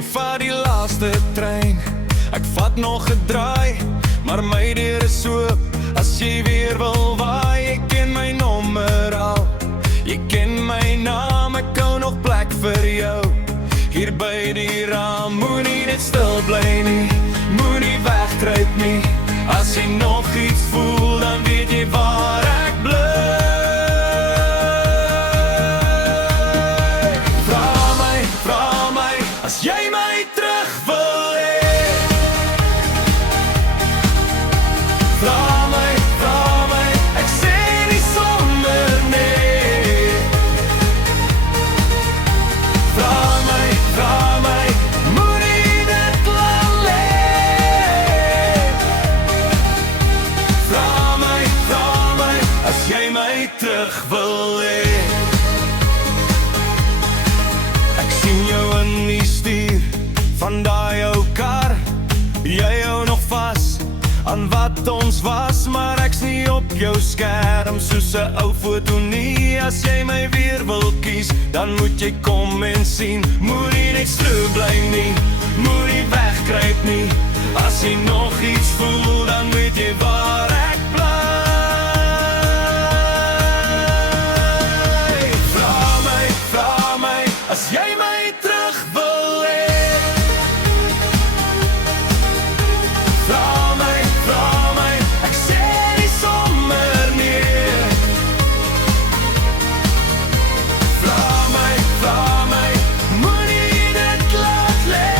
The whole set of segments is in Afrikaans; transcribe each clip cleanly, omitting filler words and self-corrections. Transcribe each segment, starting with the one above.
Jy vat die laaste trein, ek vat nog 'n draai, maar my deur is oop as jy weer wil waai. Jy ken my nommer al, jy ken my naam, ek hou nog plek vir jou hier by die raam. Moenie net stil bly nie, moenie wegkruip nie. As jy nog iets voel, dan weet jy waar ek bly. Vra my, as jy my terug wil hê. Vra my, ek sê nie sonder nee. Vra my, moenie dit laat lê. Vra my, as jy my terug wil hê. Ek sien jou in die stuur van daai ou kar. Jy hou nog vas aan wat ons was, maar ek's nie op jou skerm soos 'n ou foto nie. As jy my weer wil kies, dan moet jy kom en sien. Moenie net stil bly nie, moenie wegkruip nie. As jy nog iets voel, dan weet jy waar ek bly. Vra my, as jy my terug wil hê. Vra my, ek sê nie sommer nee. Vra my, moenie dit laat lê.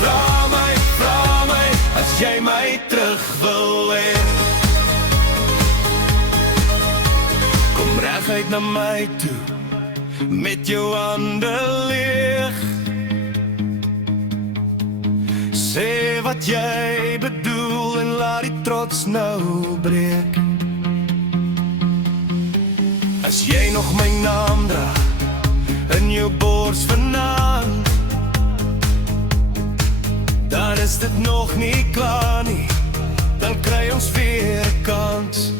Vra my, as jy my terug wil hê. Kom reguit na my toe, met jou hande leeg. Sê wat jy bedoel en laat die trots nou breek. As jy nog my naam dra in jou bors vanaand, dan is dit nog nie klaar nie. Dan kry ons weer 'n kans.